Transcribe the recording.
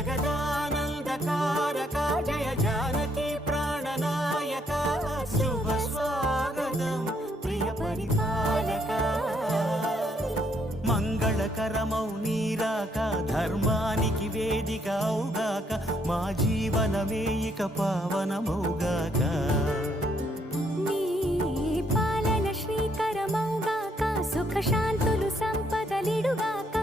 జగదానందకారక జయ జానకి ప్రాణనాయక శుభ స్వాగతం ప్రియ పరిపాలక మంగళకరమౌ నీరాక ధర్మానికి వేదిక అవుగాక మా జీవనమే ఇక పావనమౌగాక నీ పాలన శ్రీకరమౌగాక సుఖ శాంతులు సంపదలిడుగాక